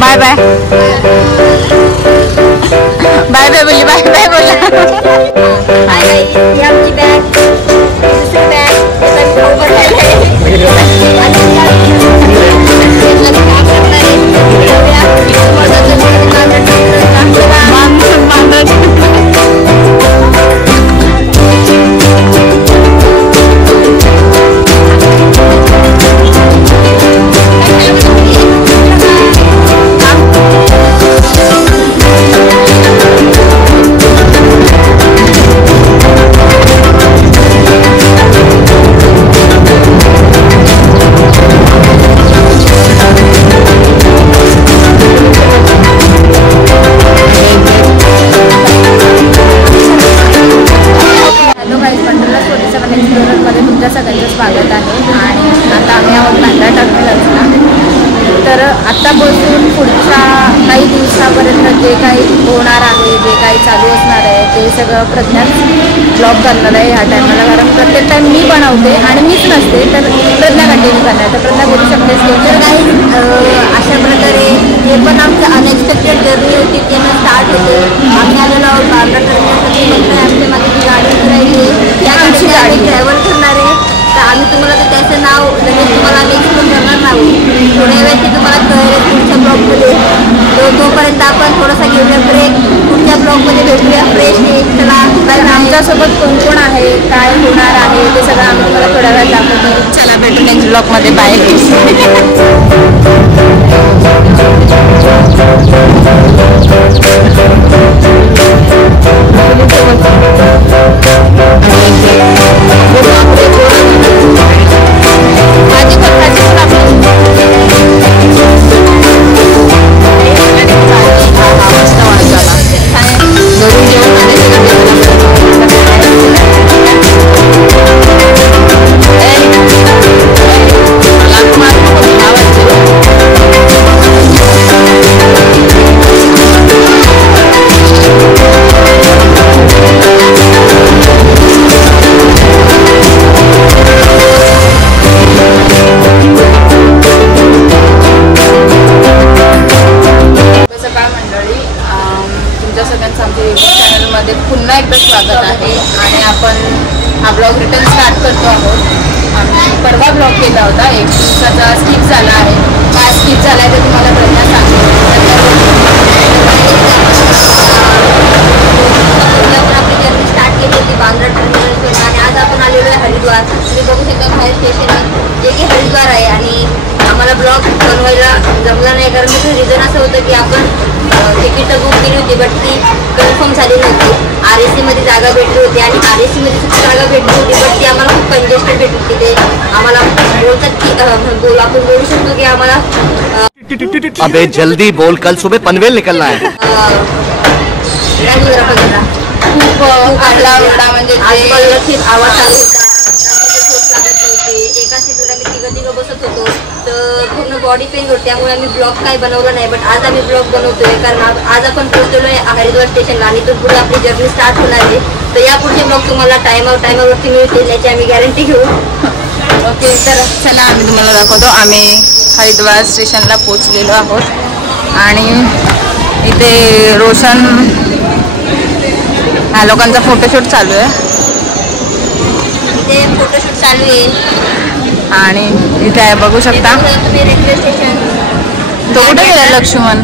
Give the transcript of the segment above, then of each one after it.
Bye bye bye bye बोली, bye bye बोला. ही आमची बॅग, दुसरी बॅग स्वागत आहे. आणि आता आम्ही आहोत बांद्रा टर्मिनल्सला. तर आत्तापासून पुढच्या काही दिवसापर्यंत जे काही होणार आहे, जे काही चालू असणार आहे, ते सगळं प्रज्ञाच ब्लॉग करणार आहे ह्या टायमाला. कारण प्रत्येक टाईम मी बनवते आणि मीच नसते, तर प्रज्ञा कंटिन्यू करणार. तर प्रज्ञा बोलू शकतेस की तर काही अशा प्रकारे हे पण आमचं अनएक्सपेक्टेड जर्नी होती, त्यानं स्टार्ट होते. आम्ही आलेलो आहोत बांद्रा टर्मिनलसाठी. आमच्या मागे जी गाडी राहिली या आमची गाडी ट्रॅव्हल करणार आहे. तर आम्ही तुम्हाला तर त्याचं नाव लगेच तुम्हाला आम्ही एक्सप्लेन करणार नाही, थोड्या वेळाची तुम्हाला कळेल पुढच्या ब्लॉगमध्ये. तोपर्यंत आपण थोडासा घेऊया ब्रेक. पुढच्या ब्लॉगमध्ये भेटूया फ्रेश. चला बाय. आमच्यासोबत कोण कोण आहे, काय होणार आहे, ते सगळं आम्ही तुम्हाला थोड्या वेळात दाखवतो. चला भेटू नेक्स्ट ब्लॉगमध्ये. बाय. पुन्हा एकदा स्वागत आहे. आणि आपण हा ब्लॉग रिटर्न स्टार्ट करतो आहोत. आम्ही परवा ब्लॉग केला होता, एक दिवसाचा स्किप झाला आहे. काय स्किप झाला आहे ते तुम्हाला प्रज्ञा सांगतो. आपली जर्नी स्टार्ट केली होती बांद्रा टर्मिनलवरून आणि आज आपण आलेलो आहे हरिद्वार. तुम्ही बघू शकता बाहेर स्टेशन जे की हरिद्वार आहे. आणि आम्हाला ब्लॉग बनवायला जमला नाही, कारण त्याचं रिझन असं होतं की आपण तिकीट बुक केली होती, बट ती कन्फर्म झाली नव्हती. RAC मध्ये जागा भेटली होती आणि RAC मध्ये जागा भेटली होती, बट ती आम्हाला खूप कंजेस्टेड भेटली होती. ते आम्हाला बोलतात की आपण बोलू शकतो की आम्हाला अबे जल्दी बोल, कल सुबह पनवेल निकलना है. खूप आरडा म्हणजे आवाज चालू होता. एका सीटवर आम्ही तिघं बसत होतो, तर पूर्ण बॉडी पेन होती. त्यामुळे आम्ही ब्लॉग काही बनवला नाही, बट आज आम्ही ब्लॉग बनवतोय. कारण आज आपण पोहोचलेलो आहे हरिद्वार स्टेशनला आणि तो पुढे आपली जर्नी स्टार्ट होणार आहे. तर या पुढचे ब्लॉग तुम्हाला टायमावरती मिळतील, याची आम्ही गॅरंटी घेऊ. ओके, तर चला आम्ही तुम्हाला दाखवतो. आम्ही हरिद्वार स्टेशनला पोहोचलेलो आहोत आणि इथे रोशन ह्या लोकांचा फोटोशूट चालू आहे. इथे फोटोशूट चालू आहे आणि इथे आहे बघू शकता. तुम्ही रेल्वे स्टेशन. तो कुठे गेला लक्ष्मण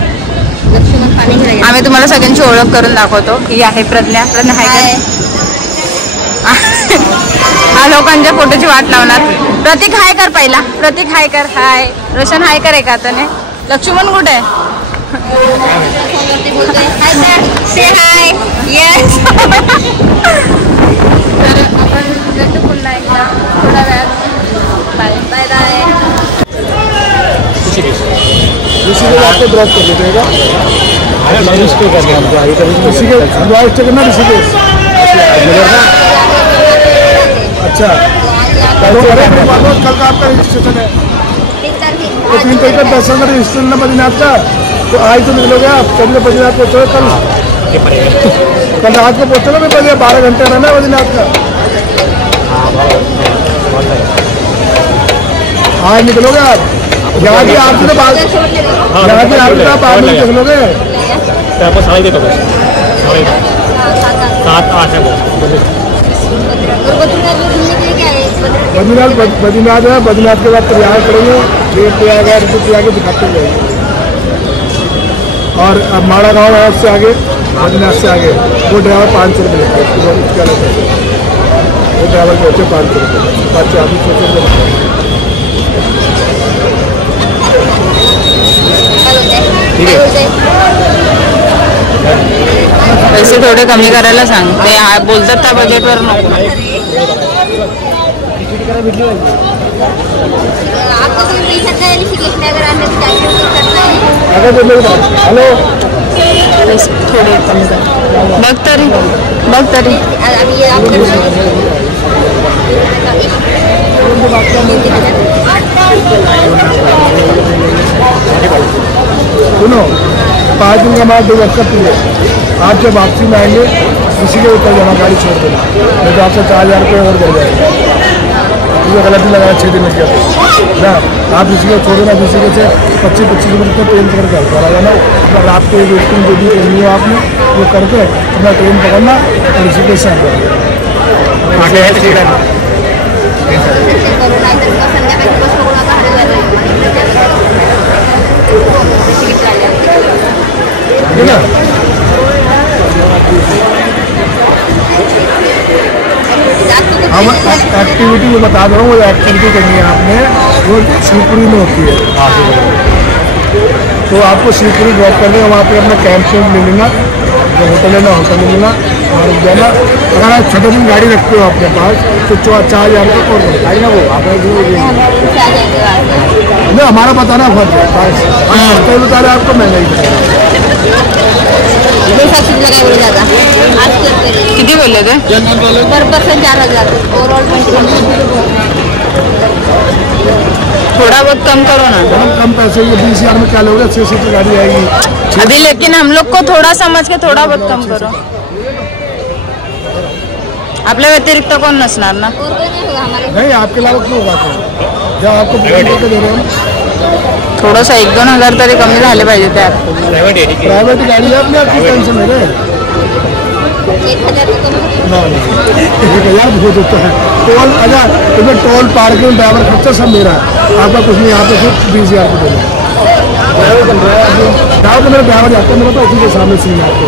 पाणी घ्यायला. आम्ही तुम्हाला सगळ्यांची ओळख करून दाखवतो. ही आहे प्रज्ञा. प्रज्ञा हाय. हा लोकांच्या फोटोची वाट लावणार. प्रतीक हाय कर पहिला. प्रतीक हाय कर. हाय. रोशन हाय कर. एका हाताने. लक्ष्मण कुठे आहे? से हाय. येस. तर आपण भेटू पुन्हा एकदा थोड्या वेळात. Bye bye bye. ऋषिकेश आपको ड्रॉप कर देते हैं क्या? ऋषिकेश करना ऋषिकेश. अच्छा, कल का आपका रजिस्ट्रेशन है. 3 तारीख का दर्शन का रजिस्ट्रेशन है बद्रीनाथ का. तो आज तो निकलोगे आप. कल बद्रीनाथ पहुँचोगे. कल रात को पहुँचोगे. मैं बजे 12 घंटे रहना है बद्रीनाथ का. आज निकलोगे आप. यहाँ की आरती तो बाद यहाँ की आरती तो बाद में देख लोगे। आपण साडे देतो 7-8 है बद्रीनाथ है। बद्रीनाथ के बाद तैयार करेंगे, गेट पे आएगा, पे आगे दिखाते जाएंगे। और अब माड़ा गाँव है उससे आगे, बद्रीनाथ से आगे वो ड्राइवर 500 रुपये लेते हैं। वो ड्राइवर के होते 500 रुपये, 500 आदमी सोचे। पैसे थोडे कमी करायला सांग, ते बोलतात त्या बजेटवर नको। आपको कोई मिल सकता है ऋषिकेश में अगर आने की करना है? हेलो पैसे थोडे कमी कर, बघ तरी अभी ये आप सुनो, 5 दिन का बाद 2 वर्षा पीरियड, आप जब वापसी में आएंगे किसी के ऊपर जमा गाड़ी छोड़ देना, नहीं तो आपसे 4000 रुपये और बढ़ जाएगा। मुझे गलती लगाया 6 दिन लग गया ना। आप किसी को छोड़ देना, किसी के से 25-25 किलोमीटर ट्रेन पकड़ कर चला जाना। अपना रात को वेटिंग जो भी करनी हो आपने वो करके अपना ट्रेन पकड़ना और ऋषिकेश से है ना। हम एक्टिविटी में बता दे रहा हूँ, वो एक्टिविटी करनी है आपने, वो शिवपुरी में होती है। तो आपको शिवपुरी ड्रॉप करने वहाँ पे अपना कैंप ले लेना, जो होटल लेना होटल ले लेना और जाना। अगर आप छोटे दिन गाड़ी रखते हो अपने पास तो 4000 रुपये और गाड़ी ना वो आप नहीं, हमारा बताना फर्ज है। बता रहे आपको महंगा ही किती बोलले ते? पर पर्सन 4000 ओवरऑल 20। थोड़ा बहुत कम करो ना। बहुत कम पैसे, ये 20,000 में क्या लोगे? 6 सीटर गाड़ी आएगी अभी, लेकिन हम लोग को थोड़ा समझ के थोड़ा बहुत कम करो। आपल्या व्यतिरिक्त कोण नसणार ना? और कोई नहीं होगा हमारे। नहीं, आपके अलावा क्यों होगा? जब आपको बुकिंग करके दे रहे हैं, थोडंसं 1-2 हजार तरी कमी झाले पाहिजे त्यात। प्राइवेट गाड़ी है अपने, आपकी टेंशन ले रहे 1000 तो कम। 1000 बहुत होता है। टोल अगर तुम्हें टोल पार्किंग ड्राइवर खर्चा सब मेरा है, आपका कुछ नहीं। यहाँ पे सिर्फ 20,000 रुपये देना। ड्राइवर तो मेरा ड्राइवर जाता है, मेरा तो उसी के सामने सीन आपको।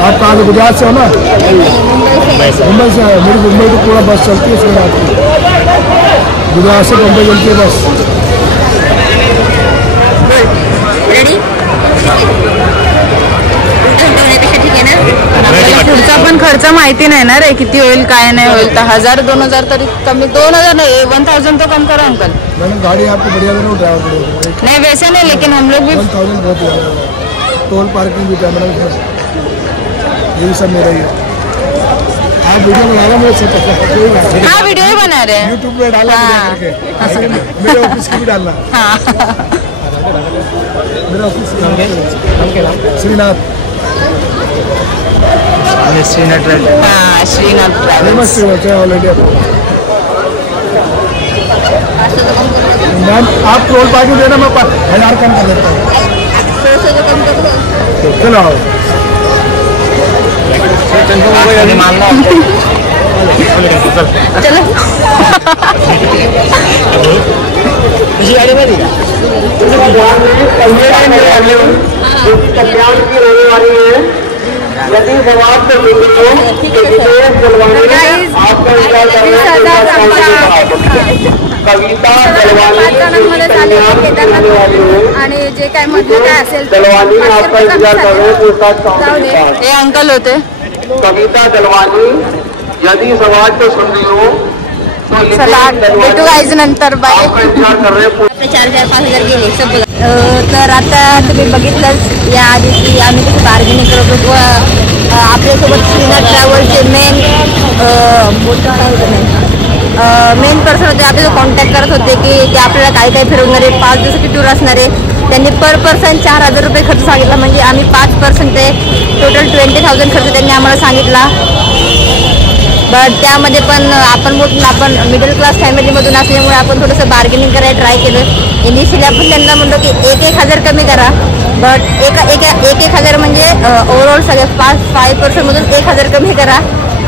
आप कहाँ से? गुजरात से हो ना? मुंबई से है। मेरी मुंबई तो पूरा बस चलती है उसके बाद, गुजरात से मुंबई चलती है बस। आपल्याला पुढचा पण खर्च माहिती नाही ना रे, किती होईल काय नाही होईल। तर 1000-2 हजार तरी कमी, 2000 नहीं 1000 तो कम करो अंकल। मैंने गाड़ी आपको बढ़िया देना, ड्राइवर नहीं वैसे नहीं, लेकिन हम लोग भी 1000 बहुत ज़्यादा। टोल पार्किंग भी कैमरा ये भी सब मेरा ही है। आप वीडियो बना रहे हैं? हाँ वीडियो ही बना रहे हैं यूट्यूब पे डालना हाँ। करके मेरे ऑफिस की भी डालना। हाँ। मेरा ऑफिस श्रीनाथ हाँ श्रीनाथ फेमस है ऑलरेडी। मैम आप टोल पार्किंग देना, मैं 1000 कम कर देता हूँ। चलो आओ। चलो कल्याण की रहने वाली है, यदि समाज से आपका इंतजार कर रहे हैं। कविता आणि जे काय मधलं काय असेल जलवानी आपका इंतजार कर रहे हैं। पूछताछ काउंटर हे अंकल होते। कविता जलवानी, यदि समाज को सुन रही हो तो चला भेटू गाईज नंतर, बाय। आपका इंतजार कर रहे हैं। 4,000-5,000 गेले सब बघा। तर आता तुम्ही बघितलंच या आधी की आम्ही कसं बार्गेनिंग करत होतो। आपल्यासोबत श्रीनाथ ट्रॅव्हलचे मेन पर्सन होते, आपल्याला कॉन्टॅक्ट करत होते की ते आपल्याला काय काय फिरवणारे, 5 दिवसाची टूर असणारे। त्यांनी पर पर्सन 4,000 रुपये खर्च सांगितला, म्हणजे आम्ही 5% ते टोटल 20,000 खर्च त्यांनी आम्हाला सांगितला। बट त्यामध्ये पण आपण मिडल क्लास फॅमिलीमधून असल्यामुळे आपण थोडंसं बार्गेनिंग करायला ट्राय केलं. इनिशियली आपण त्यांना म्हणलो की 1,000 कमी करा, बट एक 1,000 म्हणजे ओव्हरऑल सगळ्या 5 पर्सनमधून 1,000 कमी करा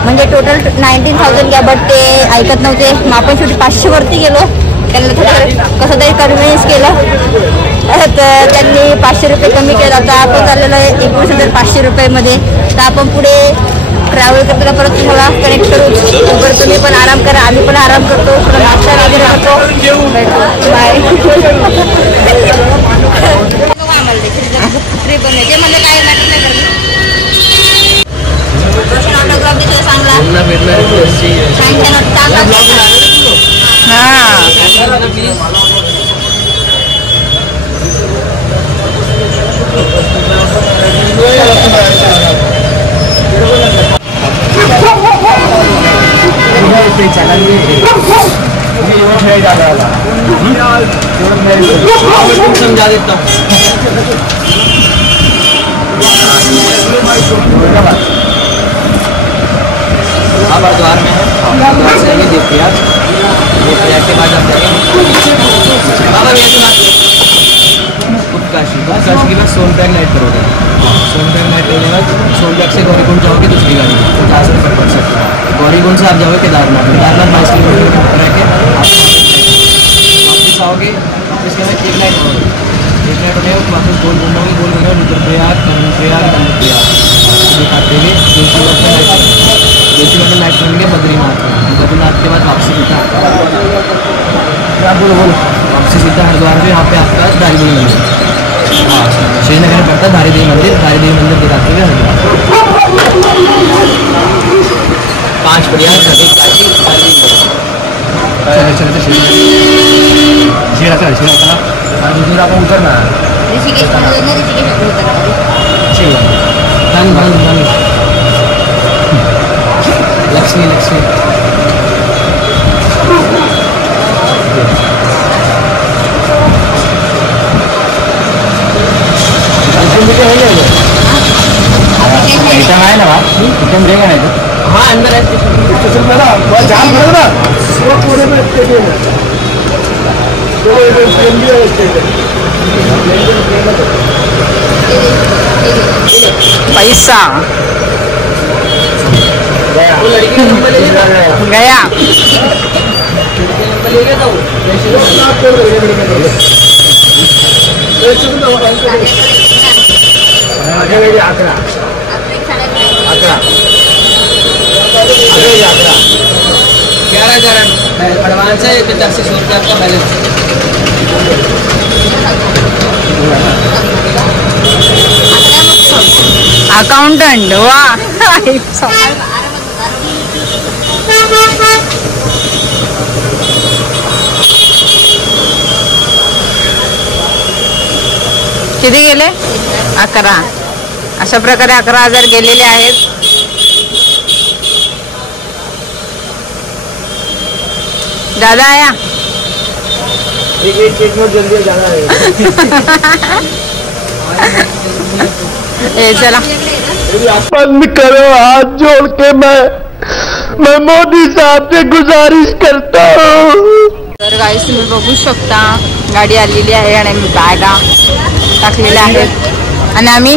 म्हणजे टोटल 19,000 घ्या. बट ते ऐकत नव्हते. मग आपण शेवटी 500 वरती गेलो. त्यांना थोडं कसं तरी कन्व्हिन्स केलं तर त्यांनी 500 रुपये कमी केला. आता आपण चाललेलो आहे 19,500 रुपयेमध्ये. तर आपण पुढे ट्रॅव्हल करताना परत तुम्हाला कनेक्ट करू. तोपर्यंत तुम्ही पण आराम करा, आम्ही पण आराम करतो, थोडं नाश्ता वगैरे करतो. बाय. आम्हाला ट्रिप बनवायचे म्हणजे काय मॅटर नाही करत. समझा देता हूँ। आप हरिद्वार में है, हरिद्वार से आगे देवप्रयाग के बाद आप उत्काशी के बाद सोनप्रयाग नाइट करोगे। सोनप्रयाग नाइट करने के बाद सोनप्रयाग से गौरीकुंड जाओगे दूसरी गाड़ी 50 रुपये पर सकते। गौरीकुंड से आप जाओगे केदारनाथ 22 किलोमीटर रह के वापस आओगे। इसके बाद एक नाइट होगा वापस गोल घूमोगे रुद्रप्रयाग कर्णप्रयाग नंदप्रयाग दिखाते हुए दूसरी नाइट करेंगे बद्रीनाथ के बाद वापसी सीधा हरिद्वार में यहाँ पे आपका धारी देवी मंदिर, हाँ श्रीनगर में पड़ता है धारी देवी मंदिर दिखाते हुए हरिद्वार 5 प्रयाग नदी काशी दूसरा आपको उतरना है ऋषिकेश लक्ष्मी है ना बात एकदम देगा नहीं तो हाँ अंदर है स्टेशन पे ना जाम करो ना वो पूरे में स्टेशन है वो ट्रेन भी है स्टेशन पैसा गया आकड़ा आकड़ा 11,000 एडवांस है 85 रुपये आपका बैलेंस। अकाउंटंट वा किती गेले 11. अशा प्रकारे 11,000 गेलेले आहेत. दादा आया एक नोट जल्दी जाना है चला बंद करो हाथ जोड़ के मैं मोदी साहब से गुजारिश करता हूँ। तर गाईस तुम्ही बघू शकता गाडी आलेली आहे आणि आम्ही बॅगा टाकलेल्या आहेत आणि आम्ही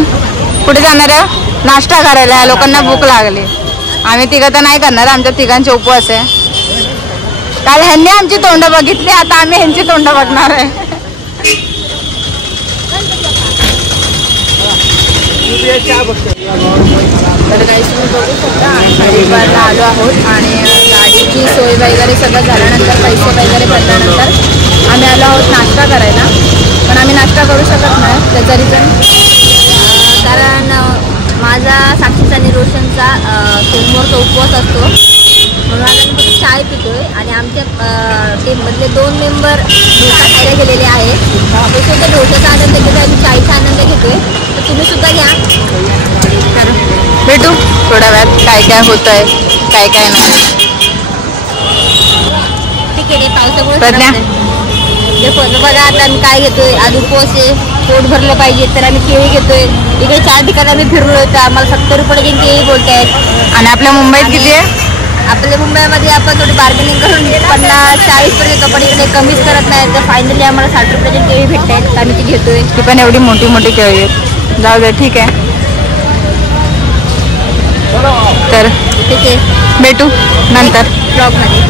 कुठे जाणार आहे नाश्ता करायला. लोकांना भूक लागली. आम्ही तिघं तर नाही करणार, आमच्या तिघांचे उपवास आहे. काल ह्यांनी आमची तोंड बघितली, आता आम्ही ह्यांची तोंड बघणार आहे. तर गाईस तुम्ही बघू शकता हरिद्वारला आलो आहोत आणि गाडीची सोय वगैरे सगळं झाल्यानंतर पैसे वगैरे भरल्यानंतर आम्ही आलो आहोत नाश्ता करायला. पण आम्ही नाश्ता करू शकत नाही. त्याचा रिझन कारण माझा साक्षीचा आणि रोशनचा सोमवारचा उपवास असतो म्हणून आम्ही फक्त चाय पितोय आणि आमच्या टीममधले 2 मेंबर डोसा खायला गेलेले आहेत. ते सुद्धा डोशाचा आनंद घेतो आणि चायचा आनंद घेतोय. तर तुम्ही सुद्धा घ्या. भेटू थोड्या वेळात काय काय होत आहे काय काय नाही. ठीक आहे पावसामुळे प्रज्ञा? बघा आता आम्ही काय घेतोय. आज उपवास आहे, पोट भरलं पाहिजे तर आम्ही केळी घेतोय. इकडे 4 ठिकाणी आम्ही फिरलो होतो. आम्हाला 70 रुपये केळी बोलतायत आणि आपल्या मुंबईत किती आहे आपल्या मुंबईमध्ये आपण थोडी बार्गेनिंग करून 50-40 पर्यंत येतो, पण इकडे कमीच करत नाही. तर फायनली आम्हाला 60 रुपयाची केळी भेटत आहेत, आम्ही ती घेतोय. ती पण एवढी मोठी मोठी केळी आहेत. जाऊ दे, ठीक आहे. तर ठीक आहे, भेटू नंतर ब्लॉगमध्ये.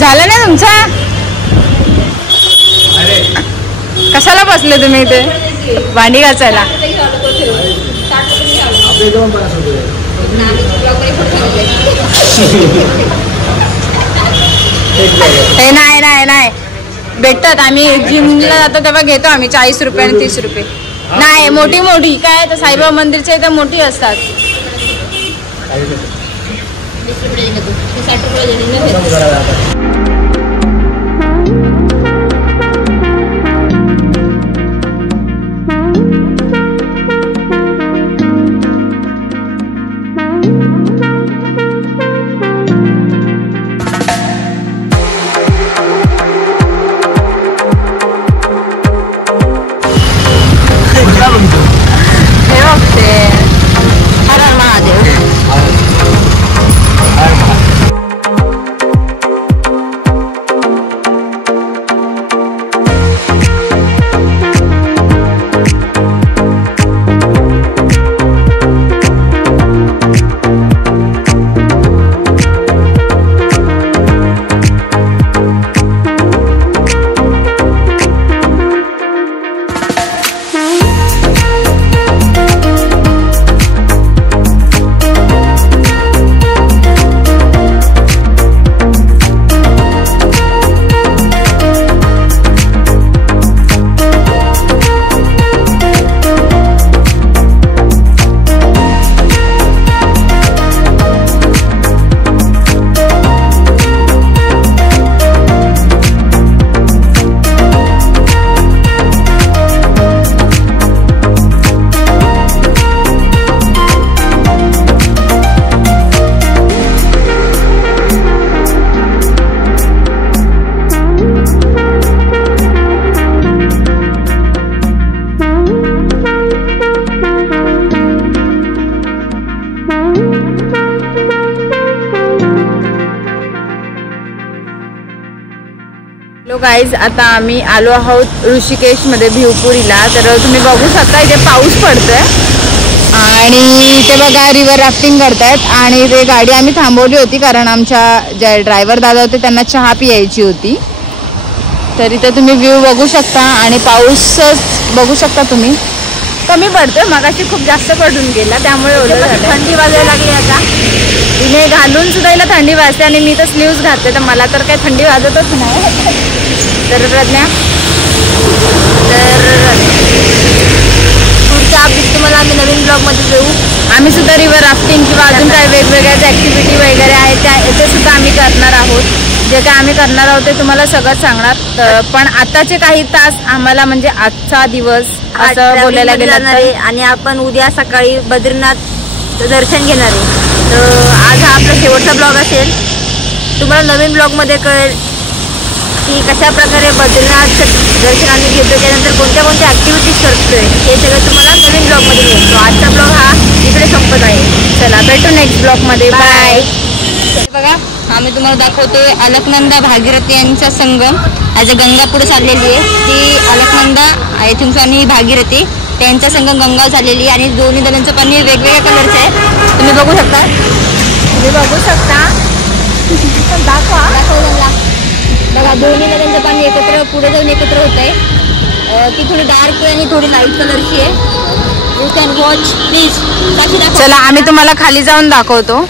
झालं ना तुमचा? कशाला बसले तुम्ही इथे भांडी घासायला? हे नाही नाही नाही भेटतात. आम्ही जिमला जातो तेव्हा घेतो आम्ही 40 रुपये आणि 30 रुपये. नाही मोठी मोठी काय तर साईबाबा मंदिरच्या इथं मोठी असतात. 60 रुपये. हे बघते. हर हर महादेव. गाईज आता आम्ही आलो आहोत ऋषिकेशमध्ये भिवपुरीला. तर तुम्ही बघू शकता इथे पाऊस पडतोय आणि इथे बघा रिव्हर राफ्टिंग करतायत. आणि ते गाडी आम्ही थांबवली होती कारण आमच्या जे ड्रायव्हर दादा होते त्यांना चहा पियायची होती. तर इथे तुम्ही व्ह्यू बघू शकता आणि पाऊसच बघू शकता तुम्ही. कमी पडतोय, मगाशी खूप जास्त पडून गेला त्यामुळे ओलं झालं. थंडी वाजायला लागली आता. तिने घालून सुद्धा हिला थंडी वाजते आणि मी तर स्लीव्स घालते तर मला तर काही थंडी वाजतच नाही. तर प्रज्ञा, तर पुढच्या अपडेट तुम्हाला आम्ही नवीन ब्लॉगमध्ये देऊ. आम्ही सुद्धा रिव्हर राफ्टिंग किंवा अजून काही वेगवेगळ्याच ॲक्टिव्हिटी वगैरे आहेत त्या याचे सुद्धा आम्ही करणार आहोत. जे काय आम्ही करणार आहोत ते तुम्हाला सगळं सांगणार. पण आताचे काही तास आम्हाला म्हणजे आजचा दिवस असं बोलायला गेलं आहे आणि आपण उद्या सकाळी बद्रीनाथ दर्शन घेणार आहे. तर आज हा आपला शेवटचा ब्लॉग असेल. तुम्हाला नवीन ब्लॉगमध्ये कळेल की कशा प्रकारे बद्रीनाथ दर्शन आम्ही घेतो, त्यानंतर कोणत्या कोणत्या ॲक्टिव्हिटीज करतोय हे सगळं तुम्हाला नवीन ब्लॉगमध्ये मिळेल. तो आजचा ब्लॉग हा इकडे संपत आहे. चला भेटू नेक्स्ट ब्लॉगमध्ये. बाय. बघा आम्ही तुम्हाला दाखवतोय अलकनंदा भागीरथी यांचा संगम. आज गंगा पुढे चाललेली आहे. ती अलकनंदा आय थिंक आणि भागीरथी त्यांचा संगम गंगा झालेली आहे आणि दोन्ही नद्यांचं पाणी वेगवेगळ्या कलरचं आहे. तुम्ही बघू शकता. दाखवा बघा दोन्ही नद्यांचं पाणी एकत्र पुढे जाऊन एकत्र होत आहे. ती थोडी डार्क आहे आणि थोडी लाईट कलरची आहे. You can watch please. चला आम्ही तुम्हाला खाली जाऊन दाखवतो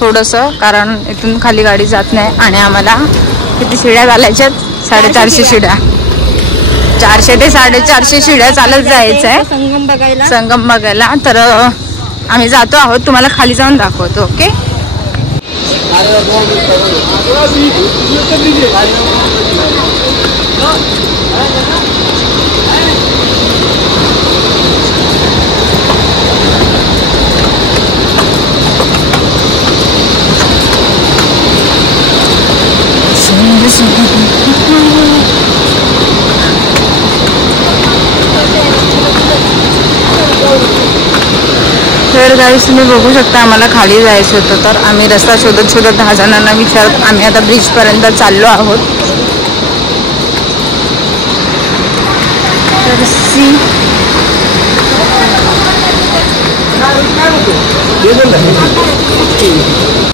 थोडंसं, कारण इथून खाली गाडी जात नाही आणि आम्हाला किती शिड्या घालायच्यात? 450 शिड्या. 400 ते 450 शिड्या चालत जायचं आहे संगम बघायला. संगम बघायला. तर आम्ही जातो आहोत, तुम्हाला खाली जाऊन दाखवतो. ओके. तर गाईस तुम्ही बघू शकता आम्हाला खाली जायचं होतं, तर आम्ही रस्ता शोधत शोधत 10 जणांना विचारत आम्ही आता ब्रिजपर्यंत चाललो आहोत. तर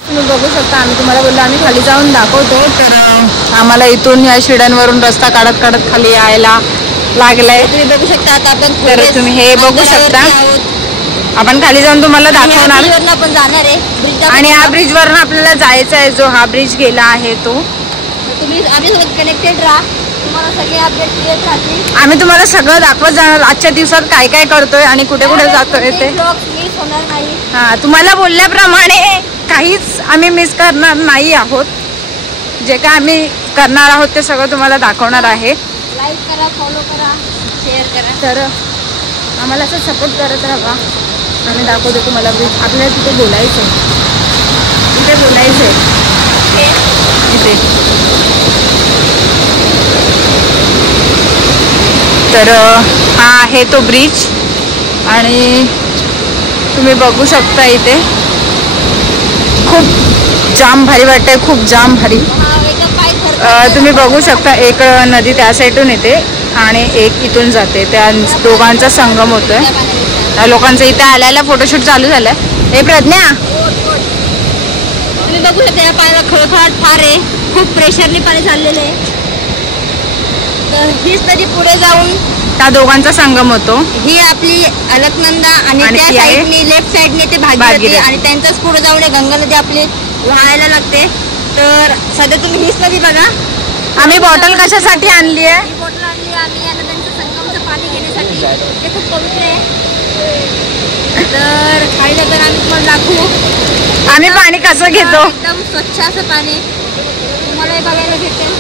तुम्ही बघू शकता आम्ही तुम्हाला बोललो आम्ही खाली जाऊन दाखवतो. तर आम्हाला इथून या शिड्यांवरून रस्ता काढत काढत खाली यायला लागलाय. तुम्ही बघू शकता आता आपण तर तुम्ही हे बघू शकता आपण खाली जाऊन तुम्हाला दाखवणार आपण जाणार आहे आणि या ब्रिजवरून आपल्याला जायचं आहे. जो हा ब्रिज गेला आहे तो तुम्ही आमच्यासोबत कनेक्टेड राहा, तुम्हाला सगळे अपडेट येत राहतील. आम्ही तुम्हाला सगळं दाखवत जाणार आजच्या दिवसात काय काय करतोय आणि कुठे कुठे जातोय ते. मिस होणार नाही. हा तुम्हाला बोलल्याप्रमाणे काहीच आम्ही मिस करणार नाही आहोत. जे काय आम्ही करणार आहोत ते सगळं तुम्हाला दाखवणार आहे. लाईक करा, फॉलो करा, शेअर करा. तर आम्हाला असं सपोर्ट करत राहा. आम्ही दाखवतो तुम्हाला ब्रिज. आपल्याला तिथे बोलायचं आहे, तिथे बोलायचं आहे इथे. तर हा आहे तो ब्रिज आणि तुम्ही बघू शकता इथे खूप जाम भारी वाटतंय, खूप जाम भारी. तुम्ही बघू शकता एक नदी त्या साईडून येते आणि एक इथून जाते, त्या दोघांचा संगम होतोय. लोकांचं इथे आल्याला फोटोशूट चालू झालंय. हे प्रज्ञा तुम्ही बघू शकता या पाण्याला खळखळाट फार आहे, खूप प्रेशरने पाणी चाललेलं आहे. तर हीच नदी पुढे जाऊन त्या दोघांचा संगम होतो. ही आपली अलकनंदा आणि त्या ती आहे साईडने लेफ्ट साईडने ते भागीरथी आणि त्यांच्याच पुढे जाऊन गंगा नदी आपली वाहायला लागते. तर सध्या तुम्ही हीच नदी बघा. आम्ही बॉटल कशासाठी आणली आहे? ही बॉटल आणली आम्ही आणि त्यांचं संगमचं पाणी घेण्यासाठी. ते खूप पवित्र आहे. तर खाली नंतर आम्ही तुम्हाला दाखवू आम्ही पाणी कसं घेतो. एकदम स्वच्छ असं पाणी तुम्हाला बघायला भेटेल.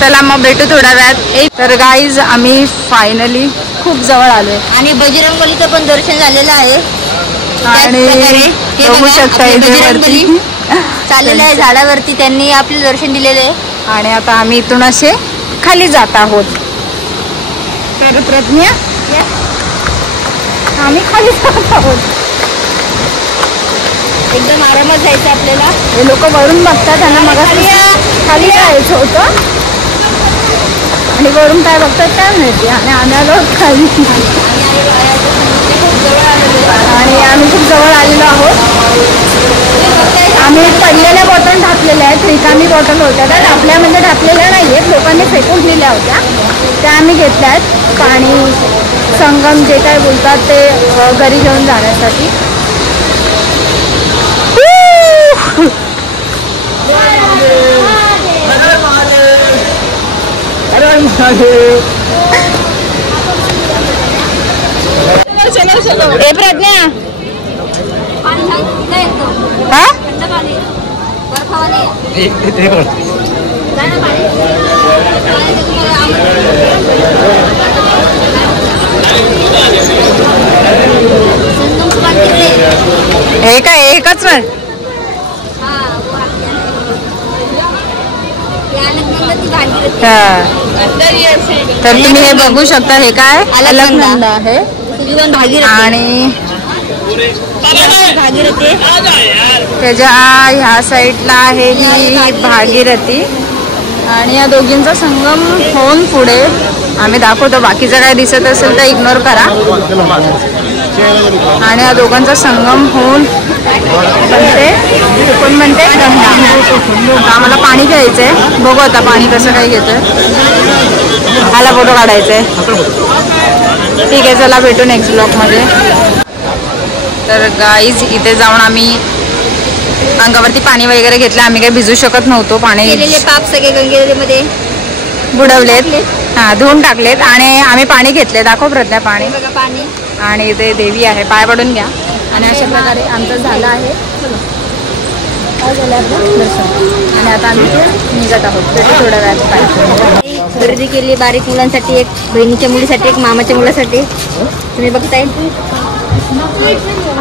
चला मग भेटू थोड्या वेळात. तर गाईज आम्ही फायनली खूप जवळ आलोय आणि बजरंगबलीचं पण दर्शन झालेलं आहे. आणि बघू शकता इथे वरती चाललेलं आहे झाडावरती, त्यांनी आपले दर्शन दिलेले आहे. आणि आता आम्ही इथून असे खाली जात आहोत. तर प्रज्ञा आम्ही खाली जात आहोत. एकदम आरामात जायचं आपल्याला. हे लोक वरून बघतात, त्यांना मग खाली जायचं होतं आणि वरून काय बघतात काय माहिती. आणि आम्ही आलो खाली आणि आम्ही खूप जवळ आलेलो आहोत. आम्ही पडलेल्या बॉटल ढापलेल्या आहेत, रिकामी बॉटल होत्या त्या आपल्या म्हणजे ढापलेल्या नाही आहेत, लोकांनी फेकून दिल्या होत्या त्या आम्ही घेतल्या आहेत. पाणी संगम जे काय बोलतात ते घरी घेऊन जाण्यासाठी. ए प्रज्ञा हा हे काय एकच आहे. तर तुम्ही हे बघू शकता हे काय अलकनंदा आहे आणि त्याच्या ह्या साईडला आहे ही भागीरथी आणि या दोघींचा संगम होऊन पुढे आम्ही दाखवतो. बाकीचं काय दिसत असेल तर इग्नोर करा. आणि या दोघांचा संगम होऊन कोण म्हणते गंगा. आम्हाला पाणी घ्यायचंय, बघू आता पाणी कसं काही घेतोय. हाला फोटो काढायचंय. ठीक आहे चला भेटू नेक्स्ट ब्लॉगमध्ये. तर गाईज इथे जाऊन आम्ही अंगावरती पाणी वगैरे घेतलं. आम्ही काही भिजू शकत नव्हतो. पाणी पाप सगळे गंगेमध्ये बुडवलेत, हा धुवून टाकलेत आणि आम्ही पाणी घेतले. दाखव प्रज्ञा पाणी. बघा पाणी आणि इथे देवी आहे, पाय पडून घ्या. आणि अशा प्रकारे आमचं झालं आहे. काय झालं आपलं दर्शन. आणि आता आम्ही निघत आहोत. भेटू थोड्या वेळात. पाय खरेदी केली बारीक मुलांसाठी, एक बहिणीच्या मुलीसाठी, एक मामाच्या मुलासाठी. तुम्ही बघताय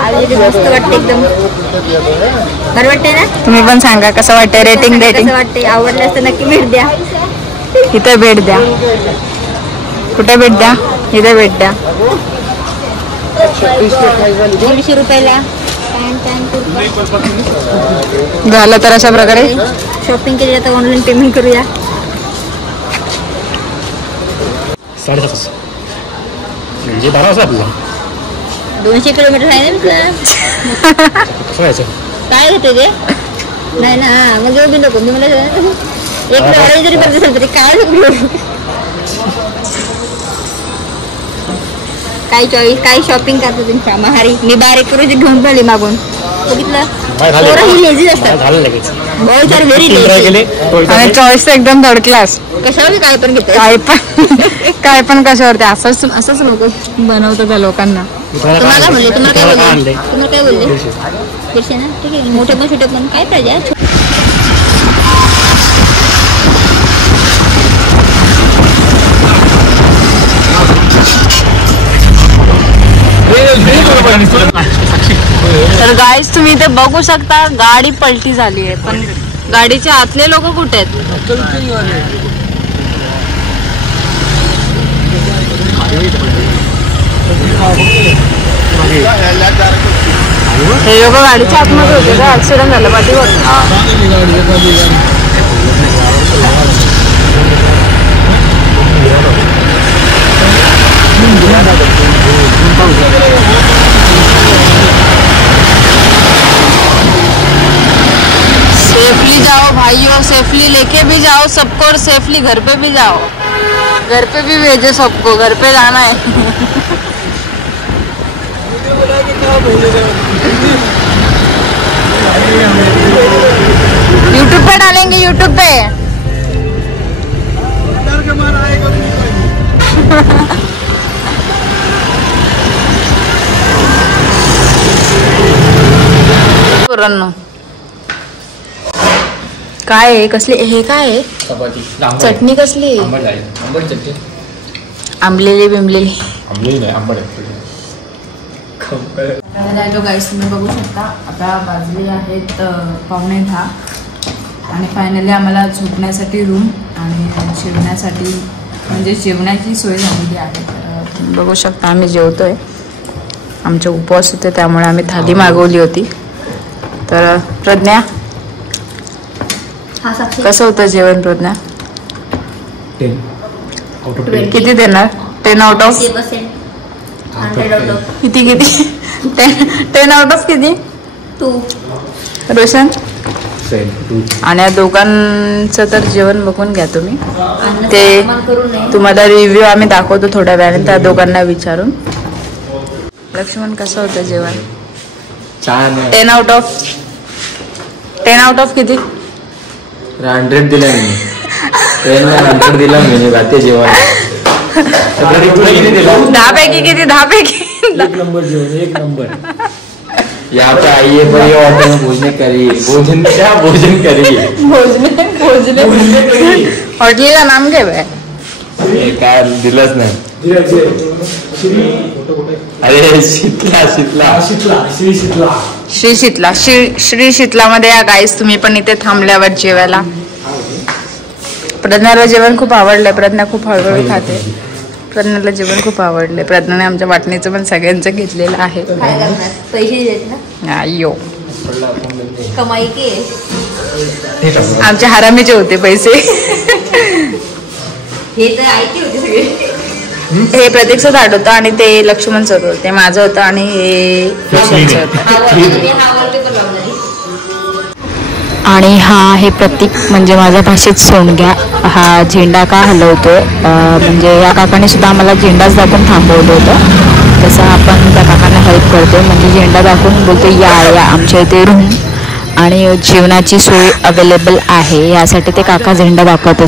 मस्त वाटते एकदम. बरं वाटते ना. तुम्ही पण सांगा कसं वाटतंय. रेटिंग कसं वाटते. आवडलं असतं नक्की भेट द्या. इथे भेट द्या. कुठे भेट द्या. इथे भेट द्या. 150 रुपयाला झालं तर अशा प्रकारे शॉपिंग केली. आता ऑनलाईन पेमेंट करूया. 7:30 म्हणजे 12 वाजता आपल्याला 200 किलोमीटर आहे ना. काय होते ते नाही ना. मग येऊ बी नको. मी मला एक ऑरेंज जरी बरं दिसेल तरी काय काय चॉईस काय शॉपिंग करतो तुम्ही कामाहारी. मी बारीक करून घेऊन पडली मागून. बघितलं पोरं ही लेझी असतात. Boys are very lazy. आणि चॉईस तर एकदम थर्ड क्लास. कशावर काय पण घेतो. काय पण कशावरती असंच लोक बनवतात त्या लोकांना. तुम्हाला काय बोलले. तुम्हाला काय बोलले. दीडशे ना. ठीक आहे. मोठे पण छोटे पण काय पाहिजे. तर गाईज तुम्ही इथे बघू शकता गाडी पलटी झाली आहे. पण गाडीचे आतले लोक कुठे आहेत. हे लोक गाडीच्या आतमध्ये होते का. ऍक्सिडेंट झालं पाठीवर. सेफली जाओ भाइयों. सेफली लेके भी जाओ सबको और सेफली घर पे भी जाओ. घर पे भी भेजो सबको. घर पे जाना है. यूट्यूब पे डालेंगे. यूट्यूब पे काय आहे. कसली हे काय आहे. चटणी कसली. आंबलेली बिंबलेली. हॅलो गाईस तुम्ही बघू शकता आता वाजले आहेत 9:15 आणि फायनली आम्हाला झोपण्यासाठी रूम आणि जेवण्यासाठी म्हणजे जेवणाची सोय झालेली आहे. तर बघू शकता आम्ही जेवतोय. आमचे उपवास होते त्यामुळे आम्ही थाली मागवली होती. तर प्रज्ञा कसं होतं जेवण. प्रज्ञा 10 किती देणार. 10 आउट ऑफ 100 किती 10 आउट ऑफ किती. 2 रोशन. आणि या दोघांचं तर जेवण बघून घ्या तुम्ही. ते तुम्हाला रिव्ह्यू आम्ही दाखवतो थोड्या वेळाने त्या दोघांना विचारून. लक्ष्मण कसं होतं जेवण. 10 आउट ऑफ किती. 100 दिला मी. 100 दिला मी रात्री जेवण. 10 पैकी किती. 10 पैकी 1 नंबर जेवण. 1 नंबर. यहाँ पे आइए बड़ी होटल में भोजन करिए. भोजन करिए. हॉटेलला नाम घे बाय. काय दिलंच नाही. अरे श्री शीतलामध्ये या गाईस तुम्ही पण इथे थांबल्यावर जेवायला. प्रज्ञाला जेवण खूप आवडलंय. प्रज्ञा खूप हळूहळू खाते. प्रज्ञाला जेवण खूप आवडले. प्रज्ञाने आमच्या वाटणीचं पण सगळ्यांचं घेतलेलं आहे. पैसे देत ना. अय्यो कमाई के आमचे हरामीचे होते पैसे. हे तर ऐकते होते सगळे. हे प्रतीकचं झाड होतं आणि ते लक्ष्मणचं होतं. ते माझं होतं आणि हे रोशनचं होतं. आणि हा आहे प्रतीक म्हणजे माझ्या भाषेत सोंडग्या. हा झेंडा का हलवतो म्हणजे या काकाने सुद्धा आम्हाला झेंडाच दाखवून थांबवलं होतं. तसं आपण त्या काकांना हेल्प करतो म्हणजे झेंडा दाखवून बोलतो या आमच्या इथे रूम आणि जेवणाची सोय अवेलेबल आहे. यासाठी ते काका झेंडा दाखवत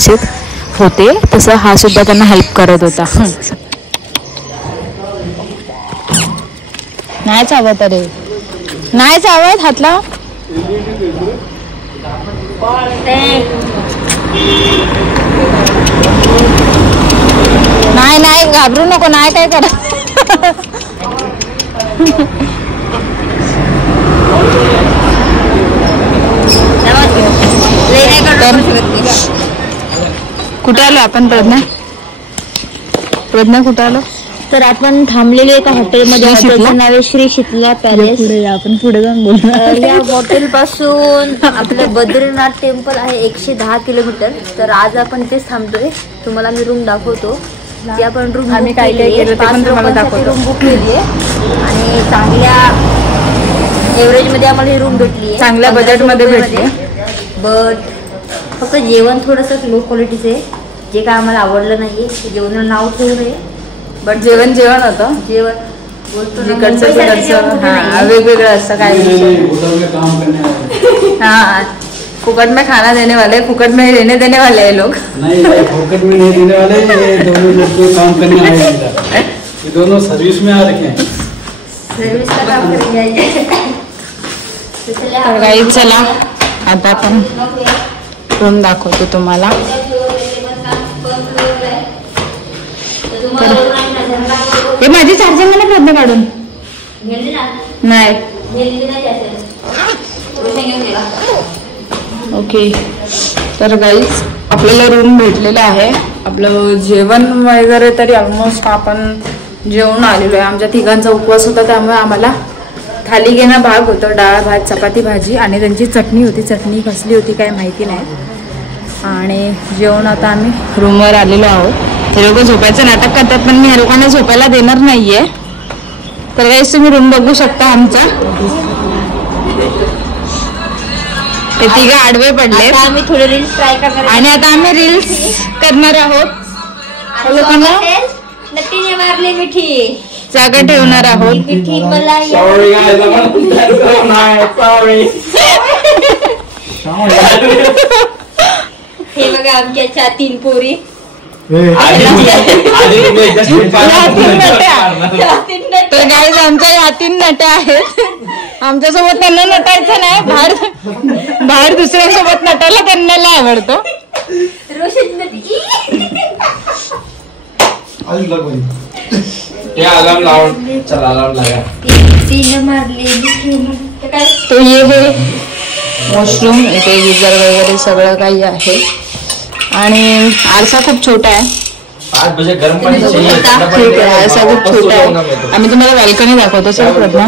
होते. तसं हा सुद्धा त्यांना हेल्प करत होता. नाही चावत अरे, नाही चावत, हात लाव. नाही नाही घाबरू नको, नाही काय करा. कुठे आलो आपण? प्रज्ञा कुठे आलो? तर आपण थांबलेलो एका हॉटेलमध्ये. हॉटेलचं नाव आहे श्री शीतला पॅलेस. आपण पुढे जाऊन बोलू. या हॉटेल पासून आपलं बद्रीनाथ टेम्पल आहे 110 किलोमीटर. तर आज आपण तेच थांबतोय. तुम्हाला मी रूम दाखवतो. जी आपण रूम आम्ही काय काय केलं ते पण तुम्हाला दाखवतो. रूम बुक केली आहे आणि चांगल्या एव्हरेज मध्ये आम्हाला ही रूम भेटली आहे. चांगल्या बजेटमध्ये भेटली. बट फक्त जेवण थोडंसं लो क्वालिटीचं आहे, जे काय आम्हाला आवडलं नाहीये. जेवणाला नाव ठेवू नये, बट जेवण होतं. जेवण बोलतो जिकडचं तिकडचं वेगवेगळं असतं काही. हाँ, फुकट में खाना देने वाले, फुकट में रहने देने वाले हैं लोग. नहीं, फुकट में नहीं देने वाले, ये दोनों लोग को काम करने आए हैं. ये दोनों सर्विस में आ रखे हैं. सर्विस का काम करेंगे. तर गाई चला आता आपण रूम दाखवतो तुम्हाला. हे माझी चार्जिंग मला प्रज्ञा काढून नाही. ओके, तर गाईज आपल्याला रूम भेटलेला आहे. आपलं जेवण वगैरे तरी ऑलमोस्ट आपण जेवून आलेलो आहे. आमच्या तिघांचा उपवास होता, त्यामुळे आम्हाला थाली घेणं भाग होतं. डाळ भात चपाती भाजी आणि त्यांची चटणी होती. चटणी कसली होती काय माहिती नाही. आणि जेवण आता आम्ही रूमवर आलेलो आहोत. हे लोक झोपायचं नाटक करतात, पण मी ह्या लोकांना झोपायला देणार नाहीये. तर गाईस तुम्ही रूम बघू शकता आमचा. ते तिघं आडवे पडले. आम्ही थोडे रील्स ट्राय करणार आणि आता आम्ही रील्स करणार आहोत. लोकांना नट्टीने मारली मिठी जागा ठेवणार आहोत. मिठी मला हे बघा आमच्या 3 पोरी. तर गाईज आमच्या ह्या 3 नट्या आहेत. आमच्यासोबत त्यांना नटायचं नाही. बाहेर दुसऱ्यांसोबत नटायला त्यांना लय आवडतो. रोशन नटी अलार्म लावून चला, अलार्म लगा. 3 मारली. तो ये है वॉशरूम. इथे गिझर वगैरे सगळं काही आहे. आणि आरसा खूप छोटा आहे. 5 बजे गरम पाणी चाहिए. ठीक आहे, आरसा खूप छोटा आहे. आम्ही तुम्हाला बाल्कनी दाखवतो. सर प्रज्ञा,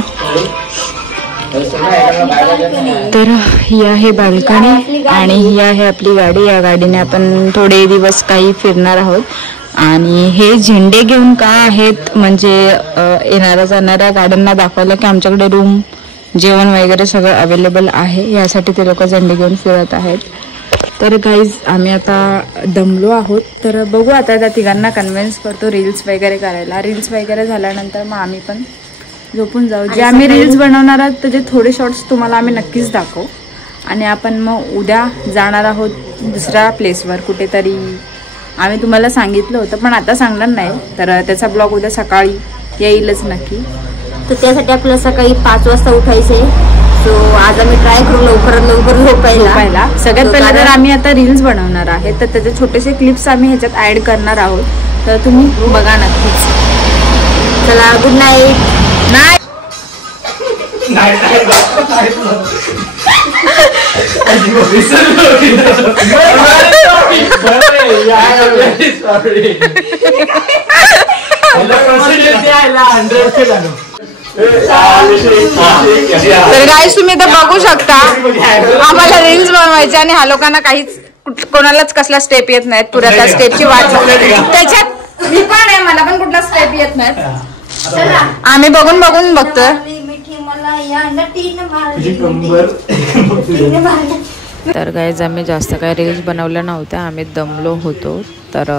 तर ही आहे बाल्कनी आणि ही आहे आपली गाडी. या गाडीने आपण थोडे दिवस काही फिरणार आहोत. आणि हे झेंडे घेऊन का आहेत म्हणजे येणाऱ्या जाणाऱ्या गाड्यांना दाखवलं की आमच्याकडे रूम जेवण वगैरे सगळं अवेलेबल आहे, यासाठी ते लोक झेंडे घेऊन फिरत आहेत. तर गाईज आम्ही आता दमलो आहोत. तर बघू आता त्या तिघांना कन्व्हिन्स करतो रील्स वगैरे करायला. रील्स वगैरे झाल्यानंतर मग आम्ही पण झोपून जाऊ. जे आम्ही रील्स बनवणार आहोत त्याचे थोडे शॉर्ट्स तुम्हाला आम्ही नक्कीच दाखवू. आणि आपण मग उद्या जाणार आहोत दुसऱ्या प्लेसवर कुठेतरी. आम्ही तुम्हाला सांगितलं होतं पण आता सांगणार नाही. तर त्याचा ब्लॉग उद्या सकाळी येईलच नक्की. तर त्यासाठी आपल्याला सकाळी 5 वाजता उठायचंय. सो आज आम्ही ट्राय करू लवकरात लवकर झोपायला. सगळ्यात पहिला तर आम्ही आता रील्स बनवणार आहे, तर त्याचे छोटेसे क्लिप्स आम्ही ह्याच्यात ऍड करणार आहोत. तर तुम्ही बघा नक्कीच. चला, गुड नाईट. नाही तर गाईस तुम्ही तर बघू शकता आम्हाला रील्स बनवायचे आणि ह्या लोकांना काहीच कोणालाच कसला स्टेप येत नाहीत. पुऱ्या त्या स्टेपची वाट त्याच्यात मी पण आहे, मला पण कुठला स्टेप येत नाहीत. आम्ही बघून बघतोय. तर गाईज आम्ही जास्त काही रील्स बनवल्या नव्हत्या, आम्ही दमलो होतो. तर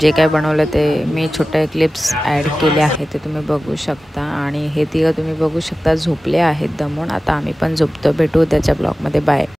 जे काय बनवलं ते मी छोटे क्लिप्स ॲड केले आहेत ते तुम्ही बघू शकता. आणि हे तिघं तुम्ही बघू शकता झोपले आहेत दमून. आता आम्ही पण झोपतो. भेटू त्याच्या ब्लॉगमध्ये. बाय.